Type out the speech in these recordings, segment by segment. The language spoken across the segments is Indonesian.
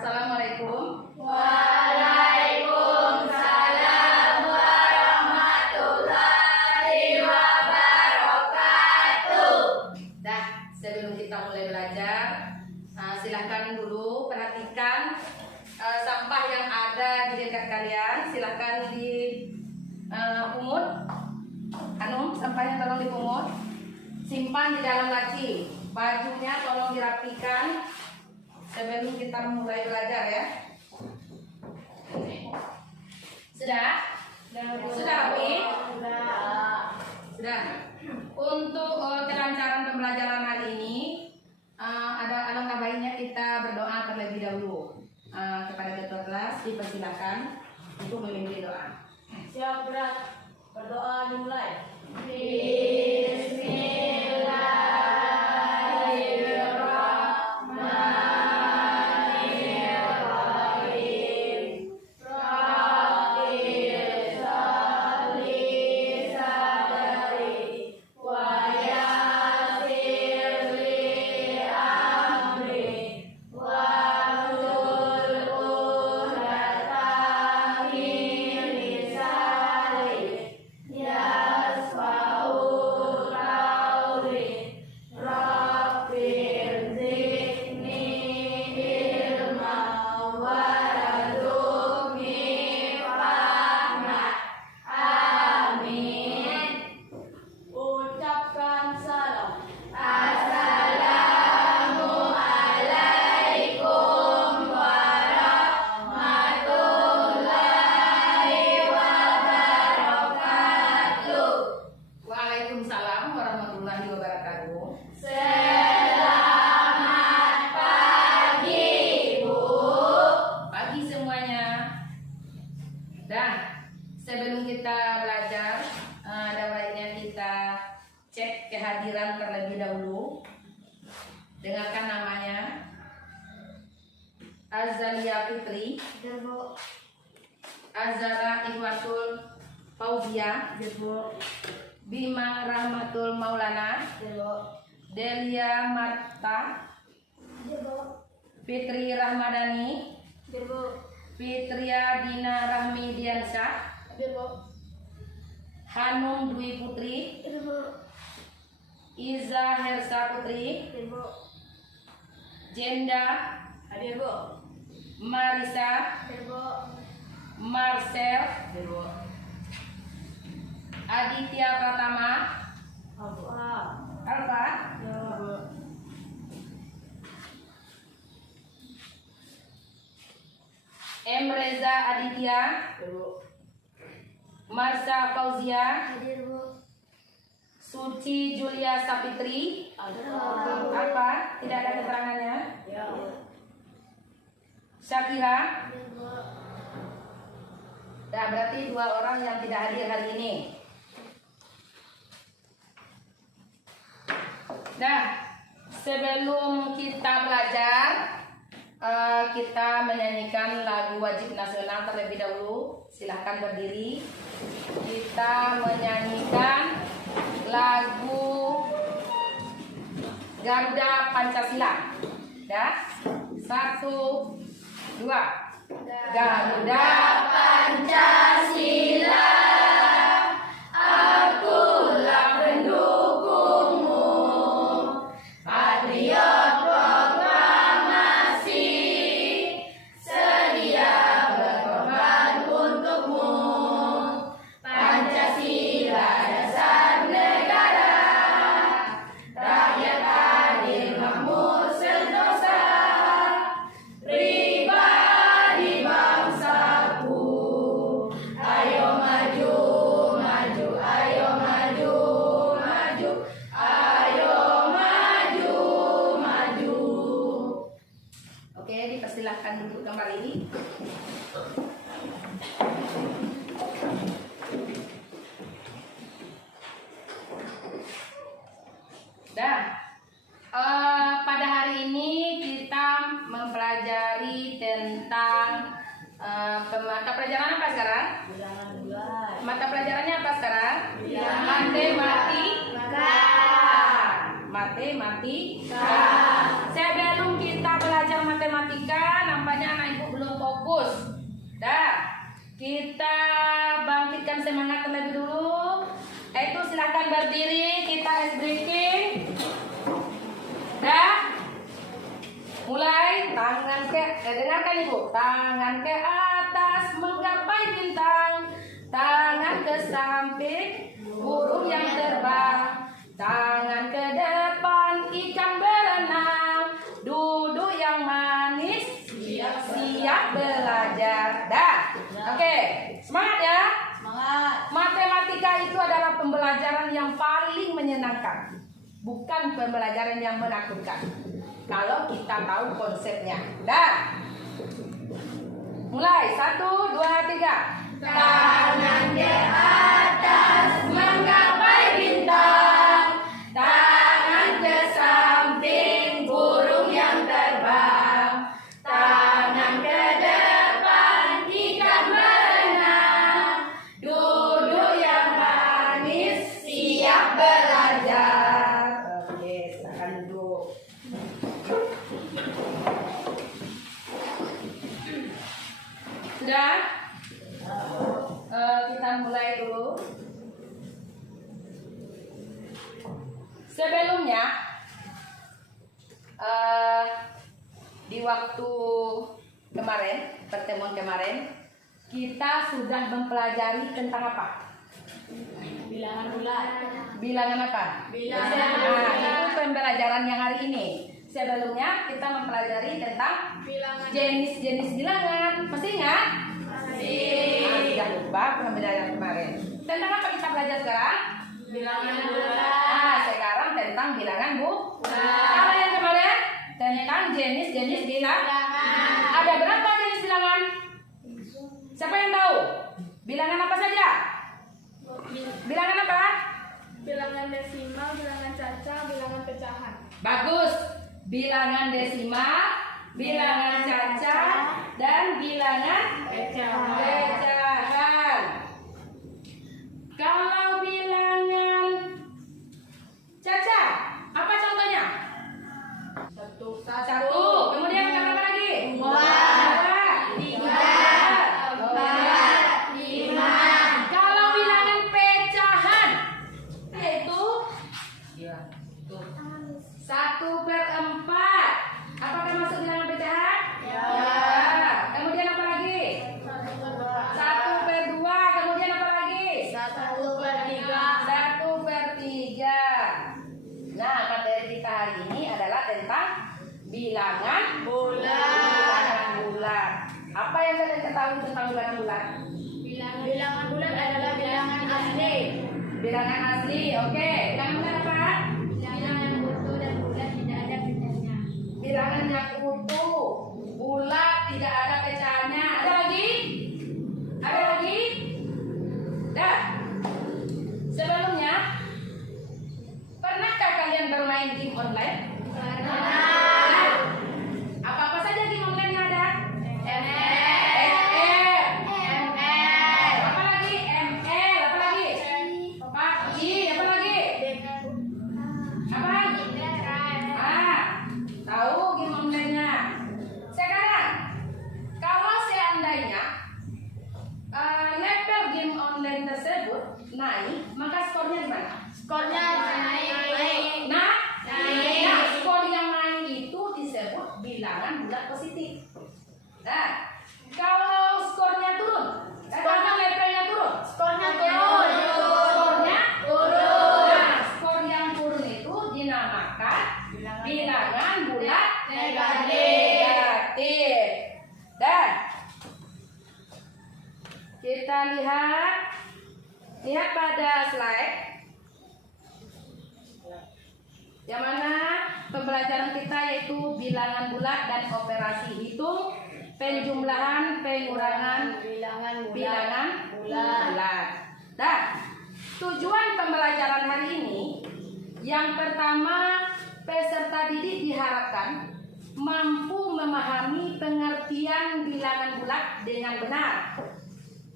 Assalamualaikum. Waalaikumsalam warahmatullahi wabarakatuh. Dah, sebelum kita mulai belajar, silahkan dulu perhatikan sampah yang ada di dekat kalian. Silahkan dipungut. Sampahnya tolong dipungut. Simpan di dalam laci. Bajunya tolong dirapikan sebelum kita mulai belajar ya. Sudah? Sudah, Wi? Sudah. Untuk kelancaran pembelajaran hari ini, alangkah baiknya kita berdoa terlebih dahulu. Kepada ketua kelas dipersilakan untuk memimpin doa. Siap berat, berdoa dimulai. Waalaikumsalam warahmatullahi wabarakatuh. Selamat pagi, Bu. Pagi semuanya. Dah, sebelum kita belajar, ada baiknya kita cek kehadiran terlebih dahulu. Dengarkan namanya. Azalia Fitri, Azara Ikhwatul Fauzia, Bima Rahmatul Maulana, Delia Marta, Fitri Rahmadani, Fitria Dina Rahmi Diansyah, Hanum Dwi Putri, Iza Hersa Putri, Jenda, Marisa, Marcel, Aditya Pratama, Alfa, M. Reza Aditya, Marsha Fauzia, Suci Julia Sapitri, Alfa, tidak ada keterangannya, Syakira. Nah, berarti 2 orang yang tidak hadir hari ini. Nah, sebelum kita belajar, kita menyanyikan lagu wajib nasional terlebih dahulu. Silahkan berdiri. Kita menyanyikan lagu Garuda Pancasila. Ya, 1, 2. Garuda Pancasila, akulah pendukungmu, patriot proklamasi, sedia berkorban untukmu. Pancasila dasar negara, rakyat adil makmur sentosa, pribadi bangsaku. Ayo maju, maju, ayo maju, maju, ayo maju, maju. Oke, dipersilahkan duduk kembali. Dah, pada hari ini kita mempelajari tentang mata pelajaran apa sekarang? Mata pelajarannya apa sekarang? Matematika. Matematika. Sebelum kita belajar matematika, nampaknya bersemangat terlebih dulu. Itu silakan berdiri, kita ice breaking. Dah. Mulai tangan dengarkan Ibu. Tangan ke atas menggapai bintang. Tangan ke samping burung yang terbang. Tangan ke depan ikan berenang. Duduk yang manis, siap belajar. Dah. Oke, semangat ya. Semangat. Matematika itu adalah pembelajaran yang paling menyenangkan, bukan pembelajaran yang menakutkan. Kalau kita tahu konsepnya. Dah. Mulai 1, 2, 3. Tangan ke atas menggapai bintang. Tangan ke samping burung yang terbang. Tangan ke depan ikan berenang. Duduk yang manis siap belajar. Oke, silakan duduk. Sudah? Kita mulai dulu. Sebelumnya, di waktu kemarin, pertemuan kemarin, kita sudah mempelajari tentang apa? Bilangan bulat. Bilangan apa? Bilangan Nah, bulat. itu pembelajaran yang hari ini. Sebelumnya kita mempelajari tentang Bilangan. jenis-jenis bilangan. Masih ingat? Sudah lupa pembelajaran kemarin. Tentang apa kita belajar sekarang? Bilangan Nah, bulat. sekarang tentang bilangan Bu. Bulat. Kalau yang kemarin tentang jenis-jenis bilangan. Ada berapa jenis bilangan? Siapa yang tahu? Bilangan apa saja? Bilangan apa? Bilangan desimal, bilangan caca, bilangan pecahan. Bagus. Bilangan desimal, bilangan caca, dan bilangan pecahan. Kalau bilangan caca, apa contohnya? Satu. Kemudian apa lagi? Dua. Tiga. Empat. Lima. Kalau bilangan pecahan, yaitu 1/4. Apakah masuk bilangan pecahan? Ya. Kemudian apa lagi? 1/2. Kemudian apa lagi? 1/3. 1/3. Nah, materi kita hari ini adalah tentang bilangan Bulat. bulat. Apa yang kalian ketahui tentang bilangan bulat? Bilangan bulat adalah bilangan asli. Bilangan asli, oke. Bilangan bulat apa? Bilangan yang utuh dan bulat tidak ada pecahnya. Bilangan yang utuh, bulat, tidak ada pecahannya. Ada lagi? Ada lagi? Dah. Sebelumnya, pernahkah kalian bermain game online? Nah, apa-apa saja game online yang ada? ML. Apa lagi? ML. Apa lagi? PUBG. Apa lagi? Apa? Tahu game online-nya. Sekarang, kalau seandainya level game online tersebut naik, maka skornya gimana? Skornya naik. Nah, Naik. nah, skor yang naik itu disebut bilangan bulat positif. Nah, kalau skornya turun, kalau levelnya turun, Skornya turun. skornya Turun. Nah, skor yang turun itu dinamakan bilangan bulat negatif. Dan kita lihat pada slide yang mana pembelajaran kita yaitu bilangan bulat dan operasi hitung, penjumlahan, pengurangan bilangan bulat. Dan tujuan pembelajaran hari ini, yang pertama, peserta didik diharapkan mampu memahami pengertian bilangan bulat dengan benar.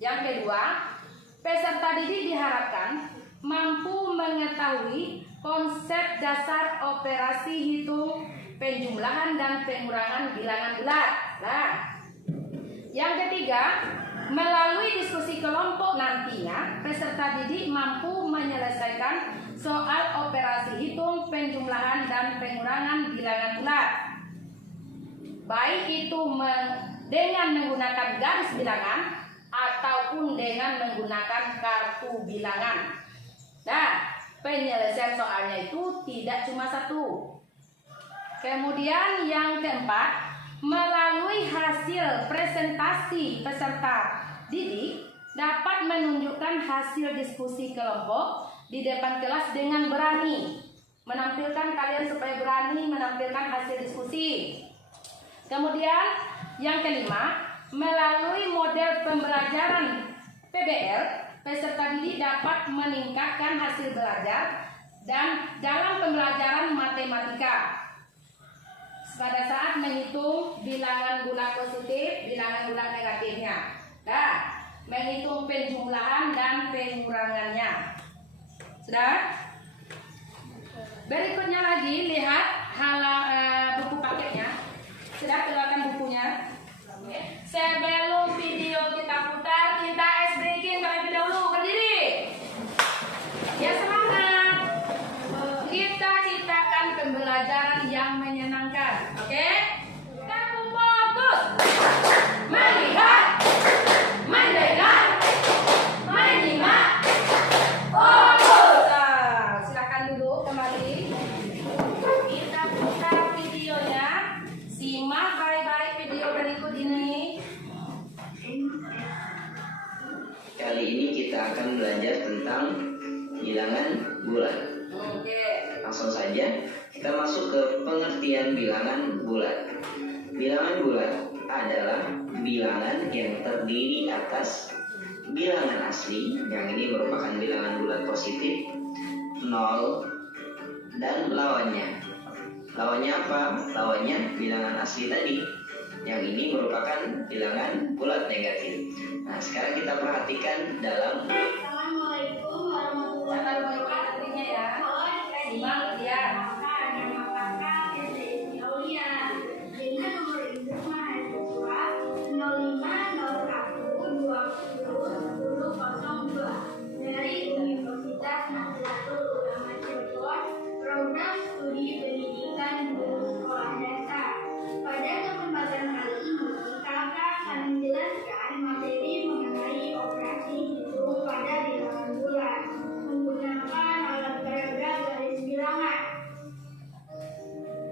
Yang kedua, peserta didik diharapkan mampu mengetahui konsep dasar operasi hitung, penjumlahan dan pengurangan bilangan bulat. Nah, yang ketiga, melalui diskusi kelompok nantinya peserta didik mampu menyelesaikan soal operasi hitung, penjumlahan dan pengurangan bilangan bulat. Baik itu dengan menggunakan garis bilangan ataupun dengan menggunakan kartu bilangan. Nah, penyelesaian soalnya itu tidak cuma satu. Kemudian yang keempat, melalui hasil presentasi peserta didik dapat menunjukkan hasil diskusi kelompok di depan kelas dengan berani. Menampilkan kalian supaya berani menampilkan hasil diskusi. Kemudian yang kelima, melalui model pembelajaran PBL, peserta didik dapat meningkatkan hasil belajar dan dalam pembelajaran matematika pada saat menghitung bilangan bulat positif, bilangan bulat negatifnya. Nah, menghitung penjumlahan dan pengurangannya. Sudah? Berikutnya lagi lihat buku paketnya. Sudah keluarkan bukunya. Sebelum video kita putar, kita ice breaking terlebih dahulu. Berdiri. Ya, semangat. Kita ciptakan pembelajaran yang menyenangkan. Oke? Kamu fokus. Melihat, mendengar, menyimak. Fokus. Nah, silakan duduk kembali. Kita putar videonya. Simak baik-baik video berikut ini. Kali ini kita akan belajar tentang bilangan bulat. Oke. Langsung saja kita masuk ke pengertian bilangan bulat. Bilangan bulat adalah bilangan yang terdiri atas bilangan asli, yang ini merupakan bilangan bulat positif, 0, dan lawannya. Lawannya apa? Lawannya bilangan asli tadi. Yang ini merupakan bilangan bulat negatif. Nah, sekarang kita perhatikan dalam Assalamualaikum warahmatullahi wabarakatuh. Ya. Simak ya. Dengan nomor induk mahasiswa 0501201002 dari Universitas Nahdlatul Ulama Cirebon, program studi pendidikan guru sekolah dasar. Pada kesempatan kali ini, kakak akan menjelaskan materi mengenai operasi hitung pada bilangan bulat menggunakan alat peraga garis bilangan.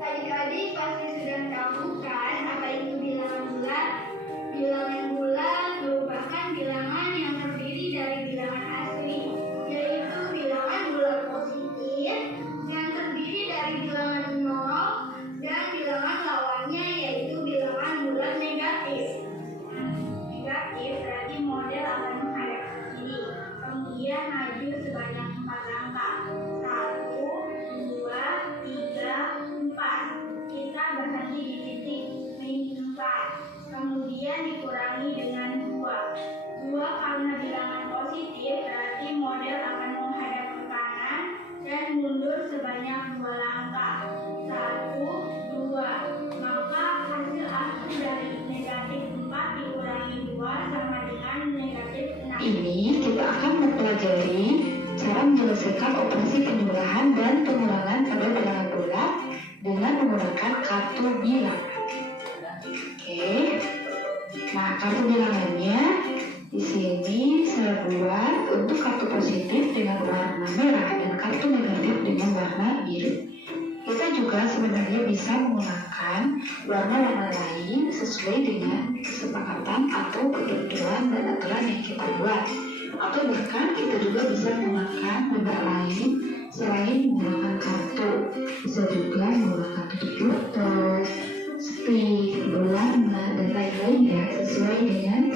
Adik-adik pasti sudah tahu kan apa itu bilangan bulat? Bilangan bulat merupakan bilangan yang terdiri dari bilangan asli, yaitu bilangan bulat positif yang terdiri dari bilangan 0 dan bilangan lawannya yaitu bilangan bulat negatif. Negatif berarti model akan menghadap ke kiri, kemudian maju sebanyak 4 langkah. 1, 2, 3, 4. Kita berhenti di titik min 4. Kemudian dikurangi dengan 2. 2 karena bilangan positif berarti model akan menghadap ke kanan dan mundur sebanyak 2 langkah. 1, 2. Maka hasil akhir dari negatif 4 dikurangi 2 sama dengan negatif 6. Ini kita akan mempelajari cara menyelesaikan operasi penjumlahan dan pengurangan pada bilangan bulat dengan menggunakan kartu bilangan. Oke. Nah, kartu bilangannya di sini saya buat untuk kartu positif dengan warna merah dan kartu negatif dengan warna biru. Kita juga sebenarnya bisa menggunakan warna-warna lain sesuai dengan kesepakatan atau ketentuan dan aturan yang kita buat. Atau bahkan kita juga bisa menggunakan benda lain selain menggunakan kartu. Bisa juga menggunakan tutup botol, stick, berwarna, dan lain-lainnya sesuai dengan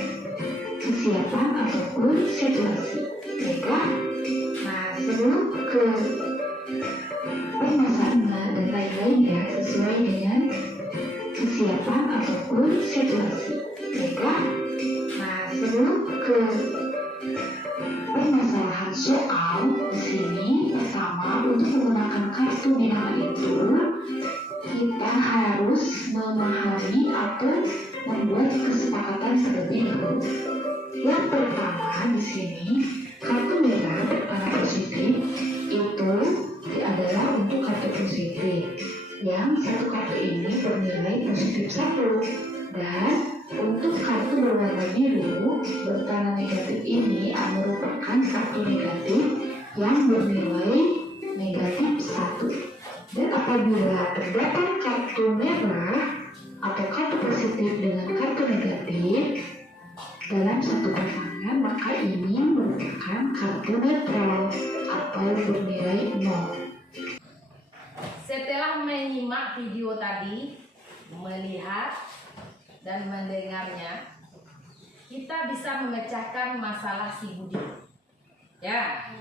kesiapan ataupun situasi. Baiklah. Nah, sebelum ke permasalahan dan lain-lainnya sesuai dengan kesiapan ataupun situasi. Baiklah. Nah, sebelum ke permasalahan soal di sini, pertama untuk menggunakan kartu bilangan itu kita harus memahami atau membuat kesepakatan kesepakatan terlebih dahulu. Yang pertama di sini, kartu merah berwarna positif itu adalah untuk kartu positif. Yang satu kartu ini bernilai positif 1. Dan untuk kartu berwarna biru bertanda negatif ini merupakan kartu negatif yang bernilai negatif 1. Dan apabila terdapat kartu merah atau kartu positif dengan kartu negatif dalam satu pasangan, maka ini merupakan kartu netral atau bernilai 0. Setelah menyimak video tadi, melihat dan mendengarnya, kita bisa memecahkan masalah si Budi. Ya,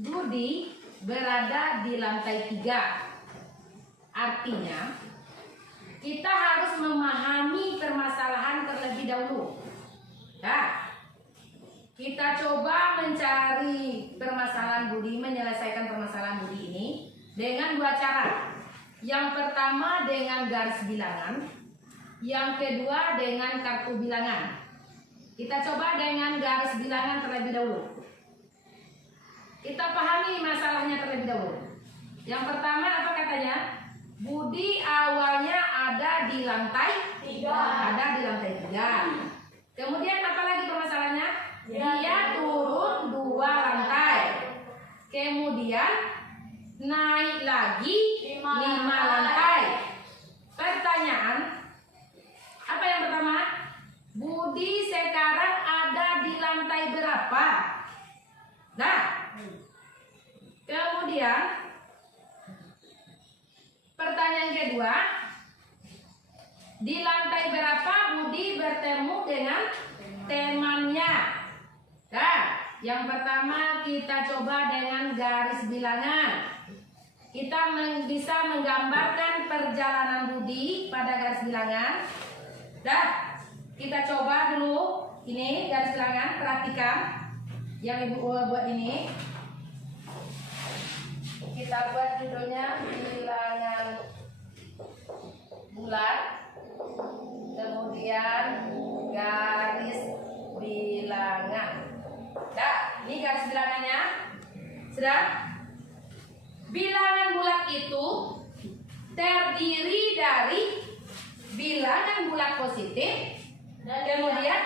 Budi berada di lantai 3. Artinya, kita harus memahami permasalahan terlebih dahulu. Ya, kita coba mencari permasalahan Budi, menyelesaikan permasalahan Budi ini dengan 2 cara. Yang pertama dengan garis bilangan, yang kedua dengan kartu bilangan. Kita coba dengan garis bilangan terlebih dahulu. Kita pahami masalahnya terlebih dahulu. Yang pertama apa katanya? Budi awalnya ada di lantai 3. Ada di lantai 3. Kemudian apa lagi permasalahannya? Dia turun 2 lantai. Kemudian naik lagi 5 lantai. Pertanyaan, apa yang pertama? Budi sekarang ada di lantai berapa? Nah, kemudian pertanyaan kedua, di lantai berapa Budi bertemu dengan temannya? Nah, yang pertama kita coba dengan garis bilangan. Kita bisa menggambarkan perjalanan Budi pada garis bilangan. Dah, kita coba dulu ini garis bilangan, perhatikan yang Ibu buat ini. Kita buat judulnya bilangan bulat, kemudian garis bilangan. Dah, ini garis bilangannya. Sudah? Bilangan bulat itu terdiri dari bilangan bulat positif, kemudian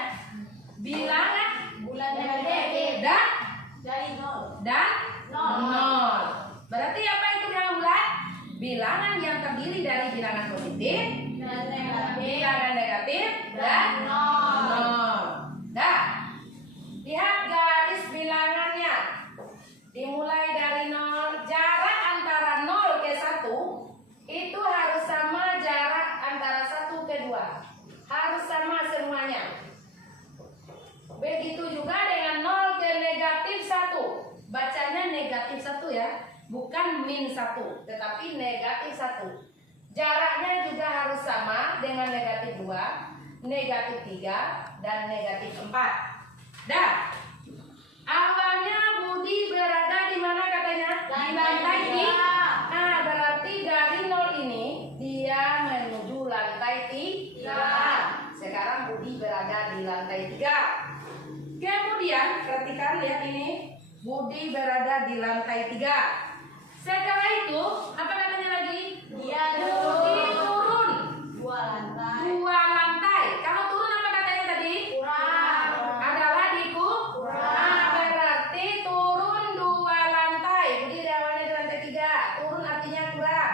bilangan bulat negatif dan nol. Berarti apa itu bilangan bulat? Bilangan yang terdiri dari bilangan positif, bilangan negatif dan nol. Dah. Lihat garis bilangannya. Dimulai dari 0, jarak antara 0 ke 1 itu harus sama jarak antara 1 ke 2. Harus sama semuanya. Begitu juga dengan 0 ke negatif 1. Bacanya negatif 1 ya, bukan min 1, tetapi negatif 1. Jaraknya juga harus sama dengan negatif 2, negatif 3, dan negatif 4. Dah. Awalnya Budi berada di mana katanya? Di lantai 3. Nah, berarti dari 0 ini dia menuju lantai 3. Sekarang Budi berada di lantai 3. Kemudian perhatikan, lihat ini, Budi berada di lantai 3. Setelah itu apa katanya lagi? Budi turun 2 lantai. Kalau turun apa katanya tadi? Adalah dikurang. Nah, berarti turun 2 lantai. Budi awalnya di lantai 3. Turun artinya kurang.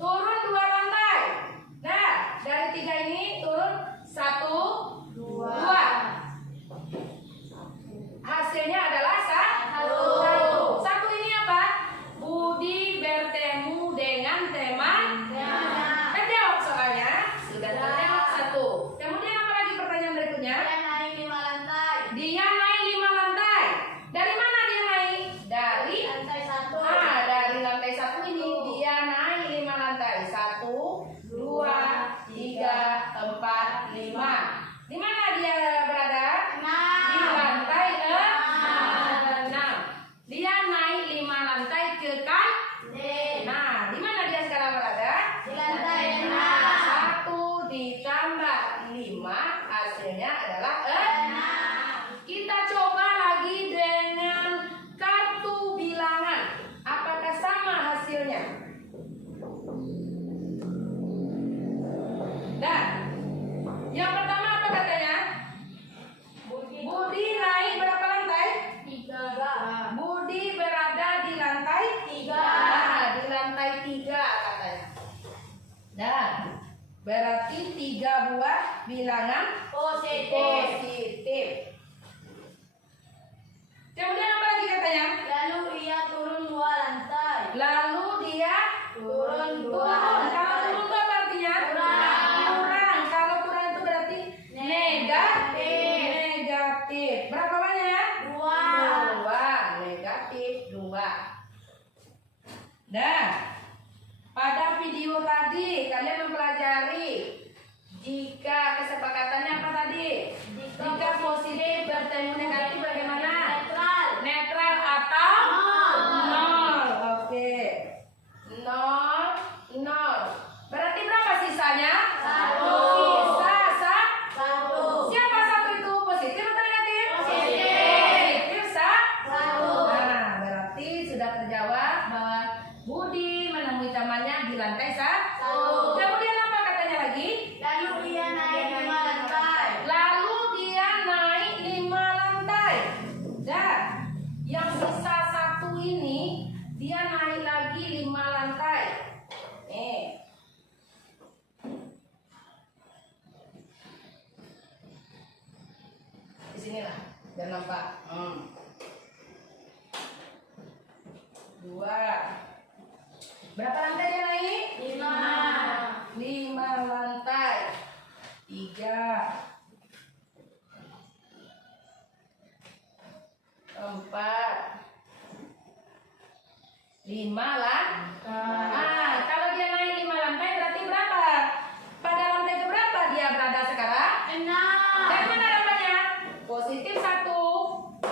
Turun 2 lantai. Nah, dari 3 ini turun 1, 2. Hasilnya adalah 1. 1 ini apa? Budi bertemu dengan temannya. Terjawab soalnya. Sudah terjawab 1. Kemudian apa lagi pertanyaan berikutnya? Dia naik 5 lantai. Dari mana dia naik? Dari lantai 1. Nah, dari lantai 1 ini dia naik 5 lantai. 1, 2, 3, 4, 5. Di mana dia berada? Di lantai 6. Dia naik 5 lantai ke kan? Nah, di mana dia sekarang berada? Di lantai 6. 1 ditambah 5, hasilnya adalah 6. Kita coba lagi dengan kartu bilangan. Apakah sama hasilnya? Dan yang pertama apa katanya? Budi naik berapa lantai? 3. Budi berada di lantai 3. Nah, di lantai 3 katanya. Dan berarti 3 buah bilangan positif. Kemudian apa lagi katanya? Lalu ia turun 2 lantai. Lalu dia Turun turun. Kalau turun itu apa artinya? Kurang. Kalau kurang itu berarti negatif. Berapa banyak? 2. Negatif 2. Dan pada video tadi kalian mempelajari jika kesepakatannya apa tadi? Jika positif bertemu negatif bagaimana? Netral atau nol. Oke. 0. Berarti berapa sisanya? 1. Sisa 1. siapa satu itu? Positif atau negatif? Positif. Positif. Nah, berarti sudah terjawab bahwa Budi menemui temannya di lantai 1. Kemudian apa katanya lagi? Lalu ia naik 5 lantai. Lalu dia naik 5 lantai. Dan yang sisa 1 ini dia naik lagi 5 lantai. Di sinilah biar nampak. 2. Berapa lantai dia naik? 5 lantai. 3. 4. 5 lah. Nah, kalau dia naik 5 lantai berarti berapa? Pada lantai ke berapa dia berada sekarang? 6. Dari mana dapatnya? Positif 1, 2,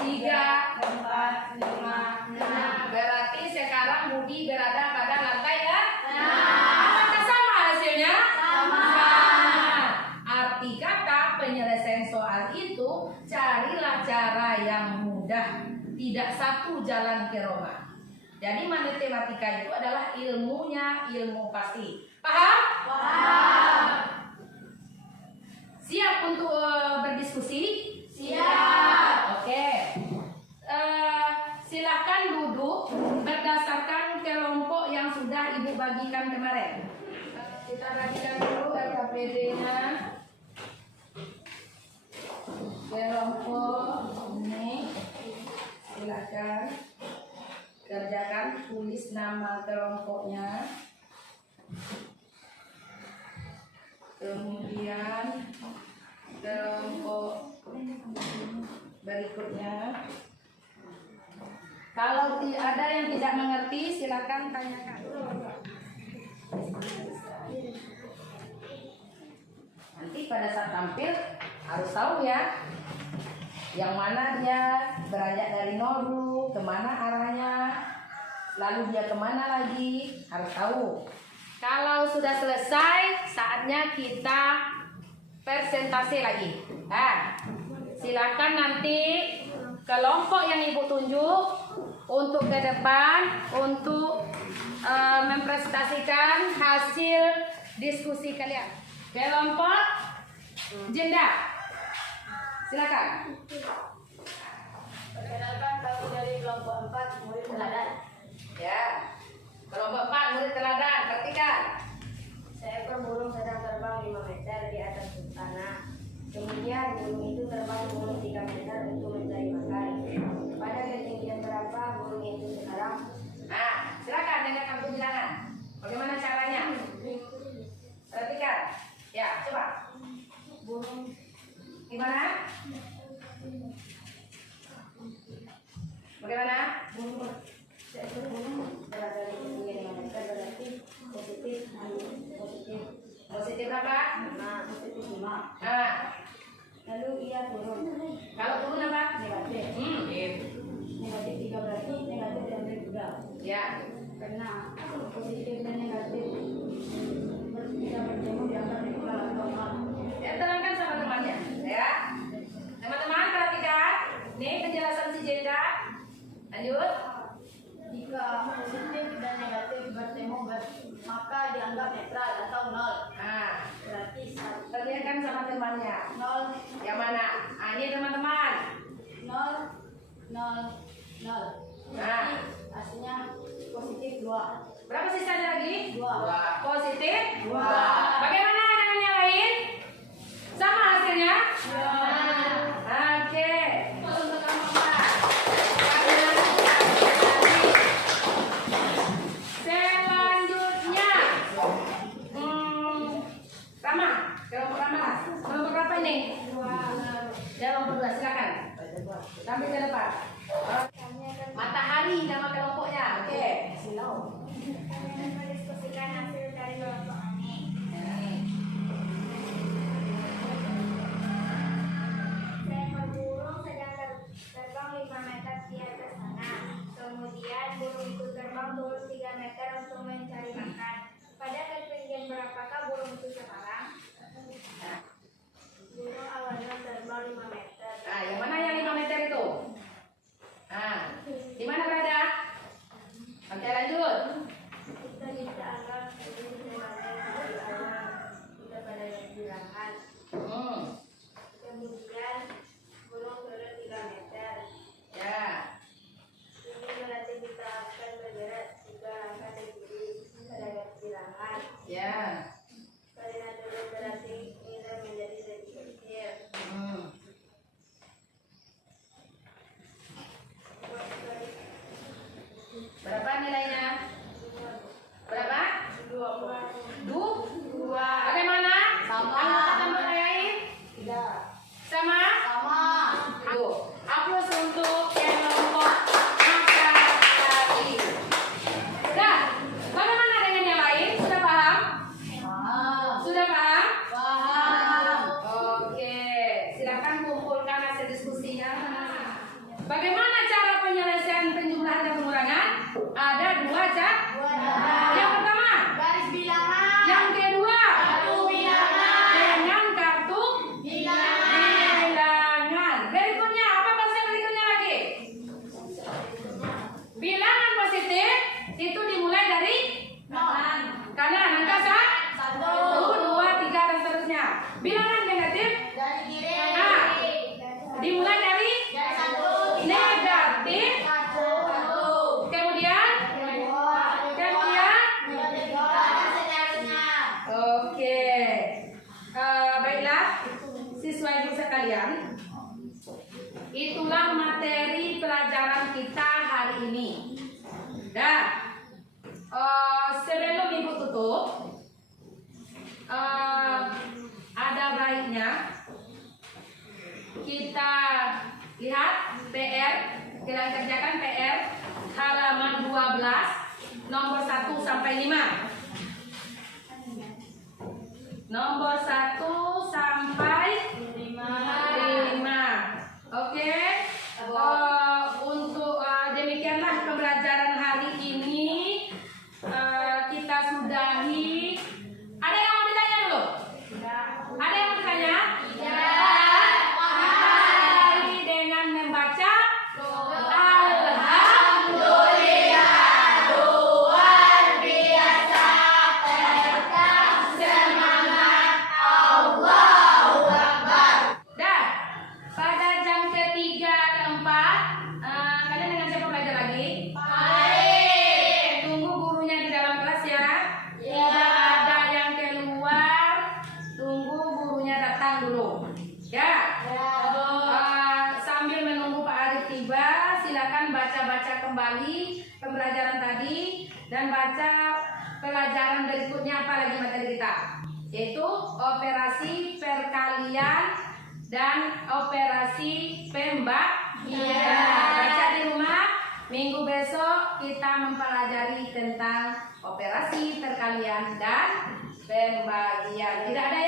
3, 4, 5, 6. Berarti sekarang Budi berada pada lantai ya? Apakah sama hasilnya? Sama. Arti kata penyelesaian soal itu carilah cara yang mudah, tidak satu jalan ke Roma. Jadi matematika itu adalah ilmunya ilmu pasti. Paham? Siap untuk berdiskusi? Siap. Oke. Silakan duduk berdasarkan kelompok yang sudah Ibu bagikan kemarin. Kita bagikan dulu LKPD-nya. Kelompok ini silakan kerjakan, tulis nama kelompoknya. Kemudian kelompok berikutnya. Kalau ada yang tidak mengerti silakan tanyakan. Nanti pada saat tampil harus tahu ya, yang mana dia beranjak dari nol dulu, kemana arahnya, lalu dia kemana lagi, harus tahu. Kalau sudah selesai, saatnya kita presentasi lagi. Nah, silakan nanti kelompok yang Ibu tunjuk untuk ke depan untuk mempresentasikan hasil diskusi kalian. Kelompok jenda, silakan. Perkenalkan, kami dari kelompok 4 murid teladan. Ya, kelompok 4 murid teladan, perhatikan. Seekor burung sedang terbang 5 meter di atas tanah. Kemudian burung itu terbang turun 3 meter untuk mencari makan. Pada ketinggian berapa burung itu sekarang? Nah, silakan dengan kartu bilangan. Bagaimana caranya? Perhatikan. Ya, coba. Burung Gimana? Bagaimana? seekor burung berada di ketinggian 5 meter berarti positif. Positif apa? Nah, positif 5. Nah, Lalu ia turun. kalau turun apa? Negatif. Negatif 3 berarti negatif diambil juga. Ya. Karena positif dan negatif bisa bertemu dianggap netral atau nol. temannya? 0, Yang mana? Ah, ini teman-teman. 0, 0, 0. Nah, Hasilnya positif 2. berapa sisanya lagi? 2. Positif 2. Bagaimana dengan yang lain? Sama hasilnya? Oke. Untuk kamu Mbak. Selanjutnya, Rama, kelompok Rama. Kelompok berapa ini? Kelompok 2, silakan. Sampai ke depan. Matahari nama kelompoknya. Oke. Kami akan mendiskusikan hasil dari kelompok ini. Seekor burung sedang terbang 5 meter di atas tanah. Kemudian burung itu terbang turun 3 meter untuk mencari makan. Pada ketinggian berapakah burung itu sekarang? Burung awalnya terbang 5 meter. Nah, yang mana yang 5 meter itu? Nah, di mana berada? Oke, lanjut. Kita bisa anggap ini sebagai kita pada bilangan. Kemudian burung turun 3 meter. Ya. Ini berarti kita akan bergerak 3 langkah ke kiri pada bilangan. Ya. Kalian turun berarti ini menjadi lebih kecil. Berapa nilainya? Berapa? 2. Bagaimana? Sama. Anggota tambah lain? Tidak. Sama? Sama. Tuh. Aplaus untuk kelompok matahari. Dah. Bagaimana dengan yang lain? Sudah paham? Sudah paham? Paham. Oke. Silakan kumpulkan hasil diskusinya. Bagaimana cara penyelesaian penjumlahan dan pengurangan? Ada 2 cara. Yang pertama, Garis bilangan. yang kedua, Kartu bilangan. dengan kartu Bilangan. bilangan. Berikutnya, apa bahasa berikutnya lagi? Bilangan positif itu dimulai dari kanan, angka 1, 2, 3 dan seterusnya. Bilangan negatif Dari kiri. dimulai dari negatif. Kemudian, oke. Baiklah, siswa ibu sekalian, itulah materi pelajaran kita hari ini. Dah. Sebelum ibu tutup, ada baiknya kita lihat PR, kita kerjakan PR halaman 12 nomor 1 sampai 5. Nomor 1 sampai 5. Oke. Untuk demikianlah pembelajaran hari ini. Kita sudahi. Ada yang mau ditanya dulu? Ada yang mau ditanya? Mulai dengan membaca Alhamdulillah, luar biasa, tetap semangat, Allahu Akbar. Dah, pada jam ketiga, keempat, kalian dengan siapa belajar lagi? Tunggu gurunya di dalam kelas ya. Tidak ada yang keluar. Tunggu gurunya datang dulu. Ya. Sambil menunggu Pak Arif tiba, silakan baca-baca kembali pembelajaran tadi dan baca pelajaran berikutnya apa lagi materi kita, yaitu operasi perkalian dan operasi pembagian. Baca di rumah. Minggu besok kita mempelajari tentang operasi perkalian dan pembagian. Tidak ada